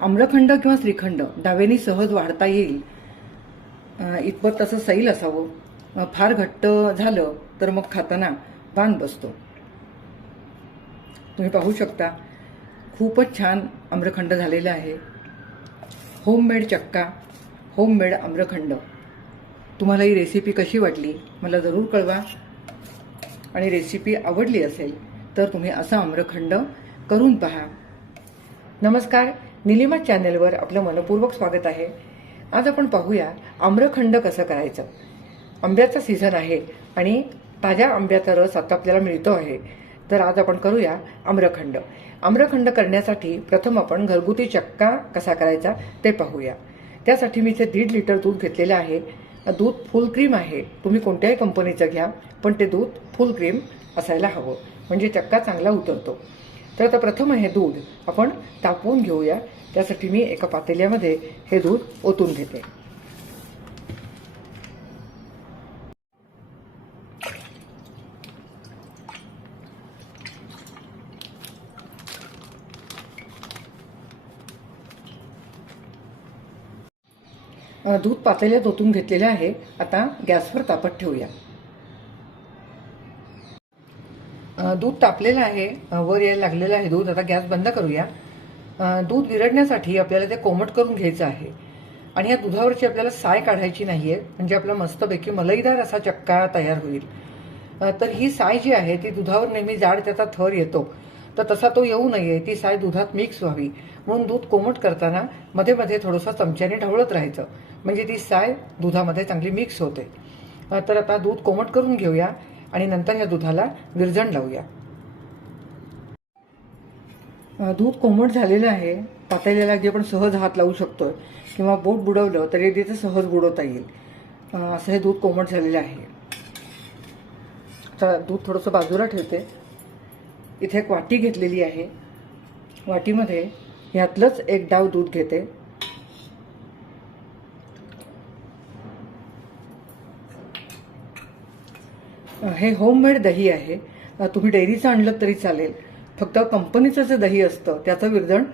आम्रखंड किंवा श्रीखंड डाव्यानी सहज वाढता येईल. इतपत तसं सैल असावं. फार घट्ट झालं तर मग खाताना पान बसतो. तुम्ही पाहू शकता खूपच छान आम्रखंड झालेलं आहे. होममेड चक्का होममेड आम्रखंड. तुम्हाला ही रेसिपी कशी वाटली? मला जरूर कळवा. आणि रेसिपी आवडली असेल तर तुम्ही असं आम्रखंड करून पहा. नमस्कार. निलिमा चॅनेलवर आपलं मनपूर्वक स्वागत आहे. आज आपण पाहूया आम्रखंड कसं करायचं. आंब्याचा सीझन आहे आणि ताज्या आंब्याचा रस आता आपल्याला मिळतो आहे. तर आज आपण करूया आम्रखंड. आम्रखंड करण्यासाठी प्रथम आपण घरगुती चक्का कसा करायचा ते पाहूया. त्यासाठी मी इथे दीड लिटर दूध घेतलेलं आहे. दूध फुल क्रीम आहे. तुम्ही कोणत्याही कंपनीचं घ्या पण ते दूध फुल क्रीम असायला हवं. म्हणजे चक्का चांगला उतरतो. तर आता प्रथम हे दूध. आपण तापवून घेऊया. त्यासाठी मी एका पातेल्यामध्ये हे दूध ओतून घेते. दूध पातेल्यात ओतून घेतलेलं आहे. आता गॅसवर तापत ठेवूया. दूध तापलेलं आहे. वर यायला लागलेलं आहे दूध. आता गॅस बंद करूया. दूध विरडण्यासाठी आपल्याला ते कोमट करून घ्यायचं आहे. आणि या दुधावरची आपल्याला साय काढायची नाही आहे म्हणजे आपला मस्तपैकी मलईदार असा चक्का तयार होईल. तर ही साय जी आहे ती दुधावर नेहमी जाड त्याचा थर येतो. तर तसा तो येऊ नये. ती साय दुधात मिक्स व्हावी. म्हणून दूध कोमट करताना मध्ये मध्ये थोडंसं चमच्याने ढवळत राहायचं. म्हणजे ती साय दुधामध्ये चांगली मिक्स होते. तर आता दूध कोमट करून घेऊया. आणि नंतर या दुधाला विरजण लावूया. दूध कोमट झालेलं आहे पातळलेला अगदी आपण सहज हात लावू शकतोय किंवा बोट बुडवलं तरी अगदी ते सहज बुडवता येईल. असं हे दूध कोमट झालेलं आहे. आता दूध थोडंसं बाजूला ठेवते. इथे एक वाटी घेतलेली आहे. वाटीमध्ये ह्यातलंच एक डाव दूध घेते. हे होममेड दही आहे. तुम्ही डेअरीचं आणलं तरी चालेल. फक्त कंपनीचं जे दही असतं त्याचं विरजण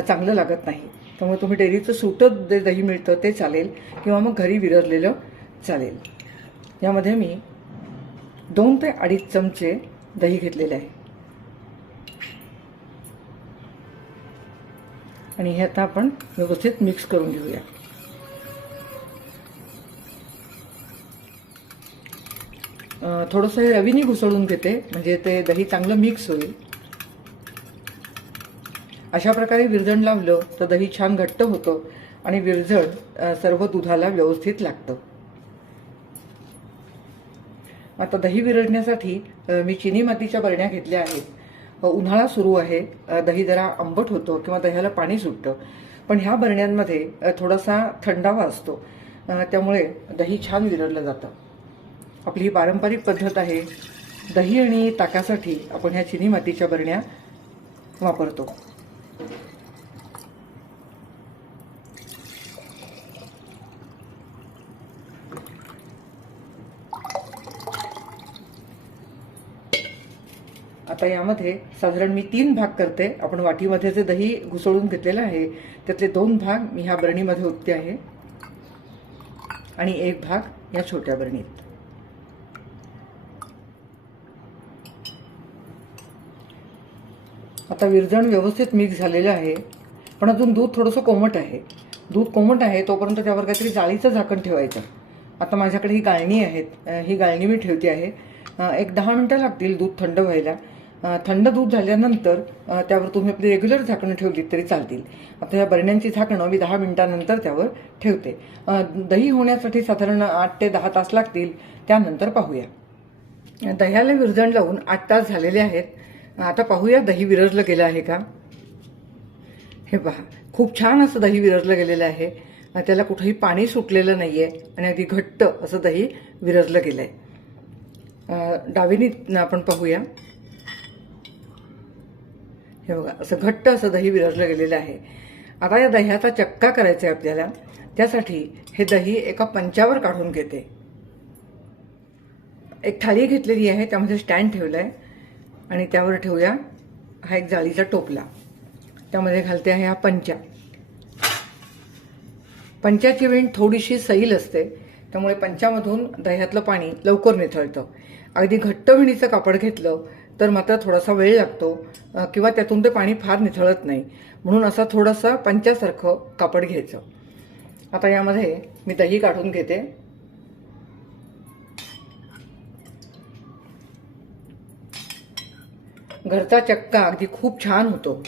चांगलं लागत नाही. त्यामुळे तुम्ही डेअरीचं सुटं जे दही मिळतं ते चालेल किंवा मग घरी विरजलेलं चालेल. यामध्ये मी दोन ते अडीच चमचे दही घेतलेले आहे. आणि हे आता आपण व्यवस्थित मिक्स करून घेऊया. थोडंसं हे रवीने घुसळून घेते म्हणजे ते दही चांगलं मिक्स होईल. अशा प्रकारे विरजण लावलं तर दही छान घट्ट होतं आणि विरजण सर्व दुधाला व्यवस्थित लागतं. आता दही विरजण्यासाठी मी चिनी मातीच्या बरण्या घेतल्या आहेत. उन्हाळा सुरू आहे दही जरा आंबट होतं किंवा दह्याला पाणी सुटतं. पण ह्या बरण्यांमध्ये थोडासा थंडावा असतो. त्यामुळे दही छान विरळलं जातं. आपली ही पारंपरिक पद्धत आहे. दही आणि ताकासाठी आपण ह्या चिनी मातीच्या बरण्या वापरतो. आता यामध्ये साधारण मी तीन भाग करते. आपण वाटीमध्ये जे दही घुसळून घेतलेलं आहे त्यातले दोन भाग मी ह्या बरणीमध्ये ओतते आहे. आणि एक भाग या छोट्या बरणीत. आता विरजण व्यवस्थित मिक्स झालेलं आहे. पण अजून दूध थोडंसं कोमट आहे. दूध कोमट आहे तोपर्यंत त्यावर काहीतरी जाळीचं झाकण ठेवायचं. आता माझ्याकडे ही गाळणी आहेत ही गाळणी मी ठेवते आहे. एक दहा मिनटं लागतील दूध थंड व्हायला. थंड दूध झाल्यानंतर त्यावर तुम्ही आपली रेग्युलर झाकणं ठेवली तरी चालतील. आता या बरण्यांची झाकणं मी दहा मिनिटानंतर त्यावर ठेवते. दही होण्यासाठी साधारण आठ ते दहा तास लागतील. त्यानंतर पाहूया. दह्याला विरजण लावून आठ तास झालेले आहेत. आता पाहूया दही विरजलं गेलं आहे का? हे पहा खूप छान असं दही विरजलं गेलेलं आहे. त्याला कुठंही पाणी सुटलेलं नाही आहे आणि अगदी घट्ट असं दही विरजलं गेलं आहे डावीनी आपण पाहूया. हे बघा असं घट्ट असं दही विरजलं गेलेलं आहे. आता या दह्याचा चक्का करायचा आहे आपल्याला. त्यासाठी हे दही एका पंचावर काढून घेते. एक थाळी घेतलेली आहे त्यामध्ये स्टँड ठेवलं आहे आणि त्यावर ठेवूया हा एक जाळीचा टोपला. त्यामध्ये घालते आहे हा पंचा. पंचाची वेण थोडीशी सैल असते त्यामुळे पंचामधून दह्यातलं पाणी लवकर निथळतं. अगदी घट्ट विणीचं कापड घेतलं तर मात्र थोडासा वेळ लागतो किंवा त्यातून ते पाणी फार निथळत नाही. म्हणून असा थोडासा पंचासारखं कापड घ्यायचं. आता यामध्ये मी दही काढून घेते. घरचा चक्का अगदी खूप छान होतो.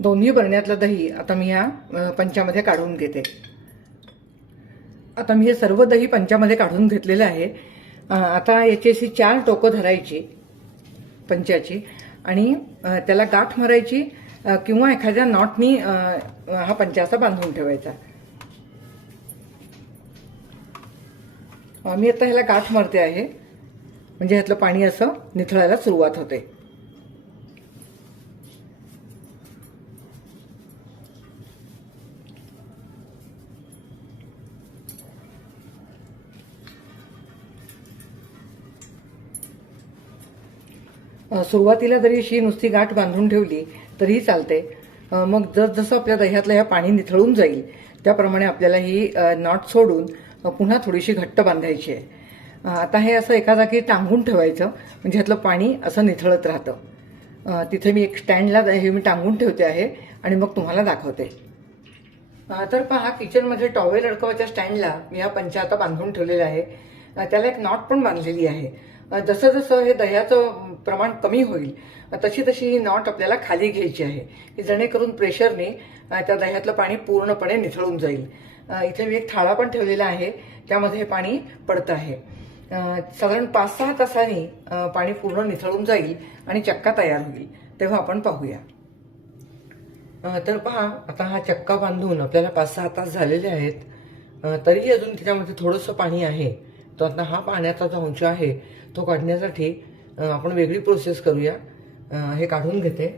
दोन्ही बरण्यातलं दही आता मी ह्या पंचामध्ये काढून घेते. आता मी हे सर्व दही पंचामध्ये काढून घेतलेलं आहे. आता याची अशी चार टोकं धरायची पंचाची आणि त्याला गाठ मारायची किंवा एखाद्या नॉटनी हा पंचा असा बांधून ठेवायचा. मी आता ह्याला गाठ मारते आहे. म्हणजे ह्यातलं पाणी असं निथळायला सुरुवात होते. सुरुवातीला जरी अशी नुसती गाठ बांधून ठेवली तरीही चालते. मग जसजसं आपल्या दह्यातलं ह्या पाणी निथळून जाईल त्याप्रमाणे आपल्याला ही नॉट सोडून पुन्हा थोडीशी घट्ट बांधायची आहे. आता हे असं एका जागी टांगून ठेवायचं म्हणजे ह्यातलं पाणी असं निथळत राहतं. तिथे मी एक स्टँडला हे मी टांगून ठेवते आहे आणि मग तुम्हाला दाखवते. तर पहा किचनमध्ये टॉवेल अडकवायच्या स्टँडला मी हा पंचा आता बांधून ठेवलेला आहे. त्याला एक नॉट पण बांधलेली आहे. जसं जसं हे दह्याचं प्रमाण कमी होईल तशी तशी ही नॉट आपल्याला खाली घ्यायची आहे की जेणेकरून प्रेशरने त्या दह्यातलं पाणी पूर्णपणे निथळून जाईल. इथे मी एक थाळा पण ठेवलेला आहे. त्यामध्ये हे पाणी पडतं आहे. साधारण पाच सहा तासांनी पाणी पूर्ण निथळून जाईल आणि चक्का तयार होईल. तेव्हा आपण पाहूया. तर पहा आता हा चक्का बांधून आपल्याला पाच सहा तास झालेले आहेत. तरीही अजून त्याच्यामध्ये थोडंसं पाणी आहे. तर आता हा पाण्याचा जो अंश आहे तो काढण्यासाठी आपण वेगळी प्रोसेस करूया. हे काढून घेते.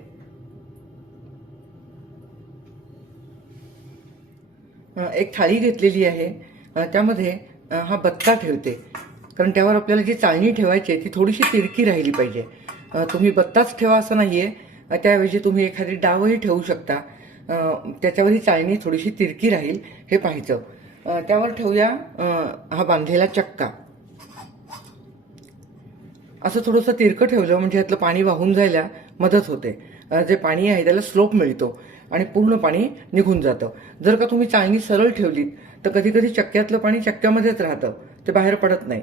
एक थाळी घेतलेली आहे. त्यामध्ये हा बत्ता ठेवते. कारण त्यावर आपल्याला जी चाळणी ठेवायची आहे ती थोडीशी तिरकी राहिली पाहिजे. तुम्ही बत्ताच ठेवा असं नाही आहे त्याऐवजी तुम्ही एखादी डावही ठेवू शकता. त्याच्यावर ही चाळणी थोडीशी तिरकी राहील हे पाहायचं. त्यावर ठेवूया हा बांधलेला चक्का. असं थोडंसं तिरकं ठेवलं म्हणजे यातलं पाणी वाहून जायला मदत होते. जे पाणी आहे त्याला स्लोप मिळतो. आणि पूर्ण पाणी निघून जातं. जर का तुम्ही चाळणी सरळ ठेवलीत तर कधी कधी चक्क्यातलं पाणी चक्क्यामध्येच राहतं. ते बाहेर पडत नाही.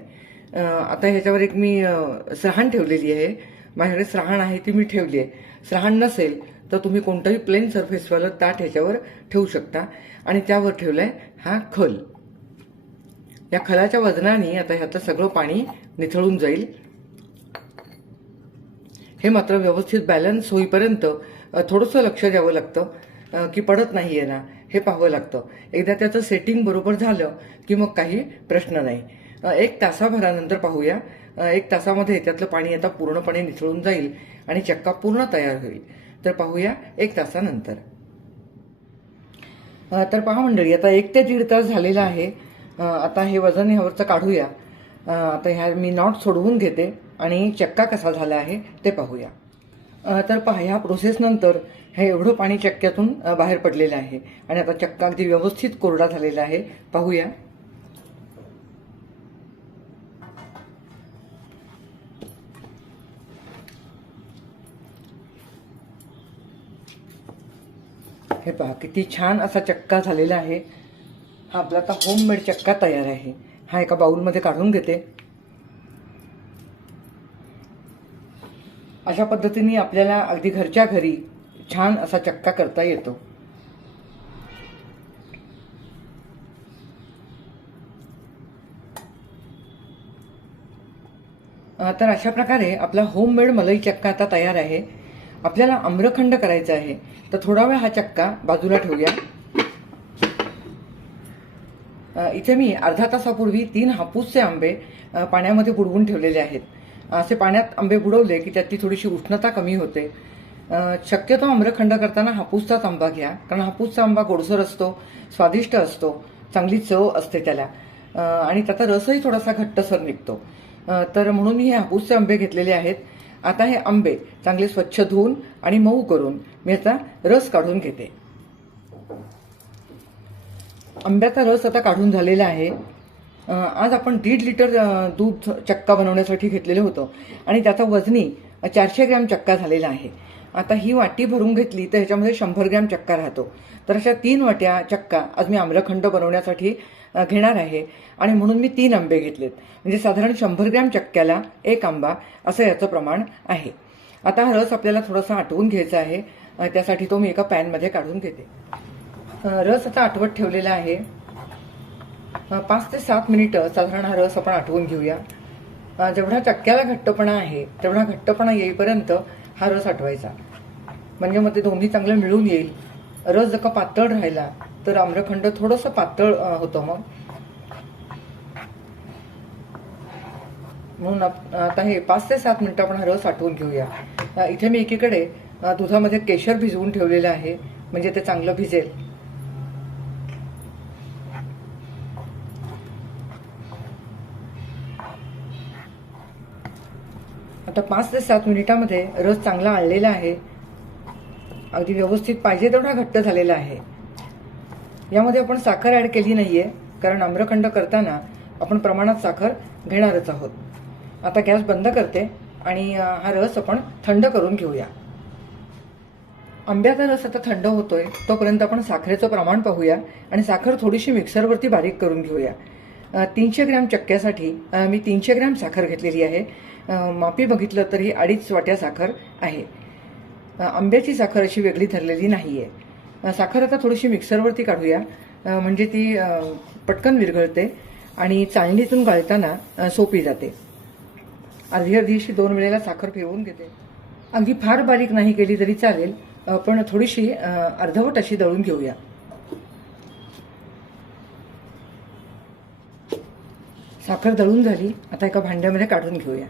आता ह्याच्यावर एक मी अ, सहाण ठेवलेली आहे. माझ्याकडे सहाण आहे ती मी ठेवली आहे. सहाण नसेल तर तुम्ही कोणतंही प्लेन सरफेसवालं ताट ह्याच्यावर ठेवू शकता. आणि त्यावर ठेवलाय हा खल. या खलाच्या वजनाने आता ह्यातलं सगळं पाणी निथळून जाईल. हे मात्र व्यवस्थित बॅलन्स होईपर्यंत थोडंसं लक्ष द्यावं लागतं की पडत नाही आहे ना हे पाहावं लागतं. एकदा त्याचं सेटिंग बरोबर झालं की मग काही प्रश्न नाही. एक तासाभरानंतर पाहूया. एक तासामध्ये त्यातलं पाणी आता पूर्णपणे निसळून जाईल आणि चक्का पूर्ण तयार होईल. तर पाहूया एक तासानंतर. तर पहा मंडळी आता एक ते दीड तास झालेला आहे. आता हे वजन ह्यावरचं काढूया. आता ह्या मी नॉट सोडवून घेते आणि चक्का कसा झाला आहे ते पाहूया. तर पहा ह्या प्रोसेसनंतर हे एवढं पाणी चक्क्यातून बाहेर पडलेलं आहे. आणि आता चक्का अगदी व्यवस्थित कोरडा झालेला आहे. पाहूया. हे पहा किती छान असा चक्का झालेला आहे. हा आपला आता होममेड चक्का तयार आहे. हा एका बाउलमध्ये काढून घेते. अशा पद्धतीने आपल्याला अगदी घरच्या घरी छान असा चक्का करता येतो. तर अशा प्रकारे आपला होममेड मलाई चक्का आता तयार आहे. आपल्याला आम्रखंड करायचा आहे. तर थोडा वेळ हा चक्का बाजूला ठेवूया. इथे मी अर्धा तासापूर्वी तीन हापूसचे आंबे पाण्यामध्ये बुडवून ठेवलेले आहेत. असे पाण्यात आंबे बुडवले की त्यातली थोडीशी उष्णता कमी होते. शक्यतो आम्रखंड करताना हापूसचाच आंबा घ्या कारण हापूसचा आंबा गोडसर असतो स्वादिष्ट असतो चांगली चव असते त्याला. आणि त्याचा रसही थोडासा घट्टसर निघतो. तर म्हणून मी हे हापूसचे आंबे घेतलेले आहेत. आता हे आंबे चांगले स्वच्छ धुवून आणि मऊ करून मी याचा रस काढून घेते. आंब्याचा रस आता काढून झालेला आहे. आज आपण दीड लिटर दूध चक्का बनवण्यासाठी घेतलेलं होतं. आणि त्याचा वजनी चारशे ग्रॅम चक्का झालेला आहे. आता ही वाटी भरून घेतली तर ह्याच्यामध्ये शंभर ग्रॅम चक्का राहतो. तर अशा तीन वाट्या चक्का आज मी आम्रखंड बनवण्यासाठी घेणार आहे. आणि म्हणून मी तीन आंबे घेतलेत. म्हणजे साधारण शंभर ग्रॅम चक्क्याला एक आंबा असं याचं प्रमाण आहे. आता हा रस आपल्याला थोडासा आटवून घ्यायचा आहे. त्यासाठी तो मी एका पॅनमध्ये काढून घेते. रस आता आटवत ठेवलेला आहे. पाच ते सात मिनिटं साधारण हा रस आपण आठवून घेऊया. जेवढा चक्क्याला घट्टपणा आहे तेवढा घट्टपणा येईपर्यंत हा रस आठवायचा. म्हणजे मग ते दोन्ही चांगलं मिळून येईल. रस जर का पातळ राहिला तर आम्रखंड थोडंसं पातळ होतं मग. म्हणून आता हे पाच ते सात मिनिटं आपण हा रस आठवून घेऊया. इथे मी एकीकडे दुधामध्ये केशर भिजवून ठेवलेलं आहे. म्हणजे ते चांगलं भिजेल. आता पाच ते सात मिनिटामध्ये रस चांगला आणलेला आहे. अगदी व्यवस्थित पाहिजे तेवढा घट्ट झालेला आहे. यामध्ये आपण साखर ॲड केली नाही आहे कारण आम्रखंड करताना आपण प्रमाणात साखर घेणारच आहोत. आता गॅस बंद करते आणि हा रस आपण थंड करून घेऊया. आंब्याचा रस आता थंड होतोय तोपर्यंत आपण साखरेचं प्रमाण पाहूया आणि साखर थोडीशी मिक्सरवरती बारीक करून घेऊया. तीनशे ग्रॅम चक्क्यासाठी मी तीनशे ग्रॅम साखर घेतलेली आहे. मापी बघितलं तर ही अडीच वाट्या साखर आहे. आंब्याची साखर अशी वेगळी धरलेली नाही आहे साखर आता थोडीशी मिक्सरवरती काढूया. म्हणजे ती पटकन विरघळते आणि चाळणीतून गाळताना सोपी जाते. अर्धी अर्धीशी दोन वेळेला साखर फिरवून घेते. अगदी फार बारीक नाही केली तरी चालेल पण थोडीशी अर्धवट अशी दळून घेऊया. साखर दळून झाली आता एका भांड्यामध्ये काढून घेऊया.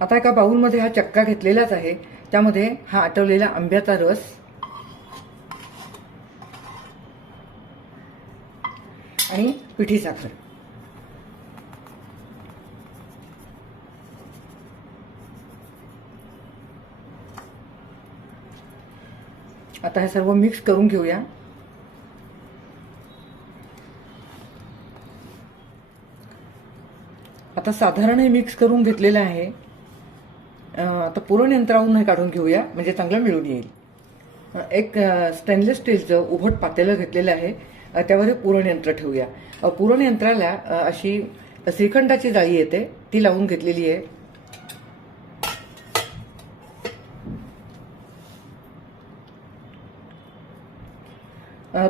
आता एका बाऊलमध्ये हा चक्का घेतलेलाच आहे. त्यामध्ये हा आटवलेला आंब्याचा रस. आणि पिठी साखर. आता हे सर्व मिक्स करून घेऊया. आता साधारण हे मिक्स करून घेतलेलं आहे. आता पुरण यंत्रावरून हे काढून घेऊया म्हणजे चांगलं मिळून येईल. एक स्टेनलेस स्टीलचं उभट पातेलं घेतलेलं आहे. त्यावर पुरण यंत्र ठेवूया. पुरण यंत्राला अशी श्रीखंडाची जाळी येते ती लावून घेतलेली आहे.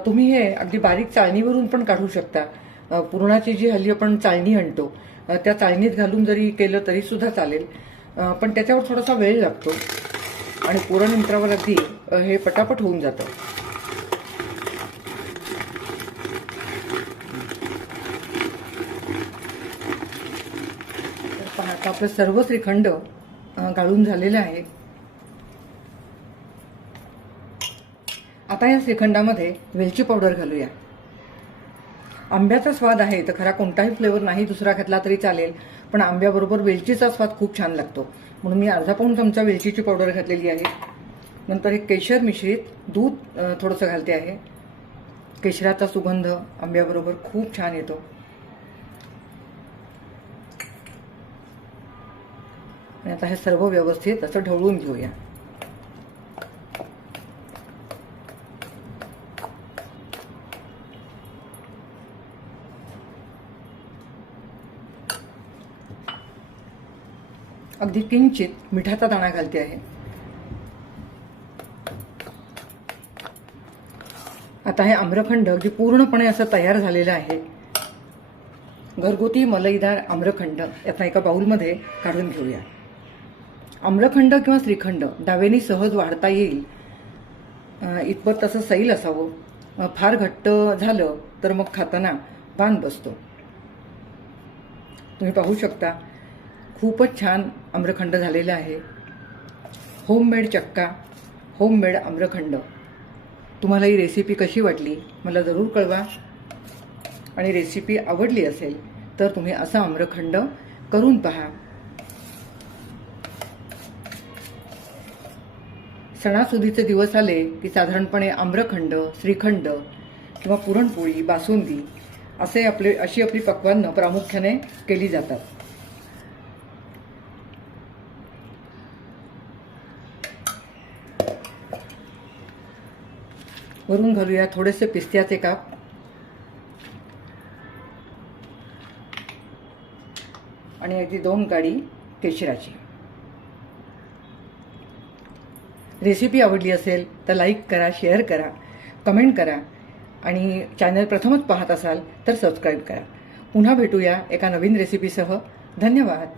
तुम्ही हे अगदी बारीक चाळणीवरून पण काढू शकता. पुरणाची जी हल्ली आपण चाळणी आणतो त्या चाळणीत घालून जरी केलं तरी सुद्धा चालेल. पण त्याच्यावर थोडासा वेळ लागतो. आणि पुरण यंत्रावर अगदी हे पटापट होऊन जातं. आता आपलं सर्व श्रीखंड गाळून झालेलं आहे. आता या श्रीखंडामध्ये वेलची पावडर घालूया. आंब्याचा स्वाद आहे तर खरा कोणताही फ्लेवर नाही दुसरा घातला तरी चालेल. पण आंब्याबरोबर वेलचीचा स्वाद खूप छान लागतो. म्हणून मी अर्धा पाऊण चमचा वेलचीची पावडर घातलेली आहे. नंतर हे केशर मिश्रित दूध थोडंसं घालते आहे. केशराचा सुगंध आंब्याबरोबर खूप छान येतो. आणि आता हे सर्व व्यवस्थित असं ढवळून घेऊया. अगदी किंचित मिठाचा दाणा घालते आहे. आता हे आम्रखंड अगदी पूर्णपणे असं तयार झालेलं आहे. घरगुती मलईदार आम्रखंड याचा एका बाऊलमध्ये काढून घेऊया. आम्रखंड किंवा श्रीखंड डावेनी सहज वाढता येईल. इतपत तसं सैल असावं. फार घट्ट झालं तर मग खाताना बांध बसतो. तुम्ही पाहू शकता खूपच छान आम्रखंड झालेला आहे. होममेड चक्का होममेड आम्रखंड तुम्हाला ही रेसिपी कशी वाटली? मला जरूर कळवा. आणि रेसिपी आवडली असेल तर तुम्ही असा आम्रखंड करून पहा. सणासुदीचे दिवस आले की साधारणपणे आम्रखंड श्रीखंड किंवा पुरणपोळी बासुंदी असे आपले अशी आपली पक्वानं प्रामुख्याने केली जातात. वरून घालूया. थोडेसे पिस्त्याचे काप. आणि अगदी दोन गाडी केशराची. रेसिपी आवडली असेल तर लाईक करा शेअर करा कमेंट करा. आणि चॅनल प्रथमच पाहत असाल तर सबस्क्राईब करा. पुन्हा भेटूया एका नवीन रेसिपीसह धन्यवाद.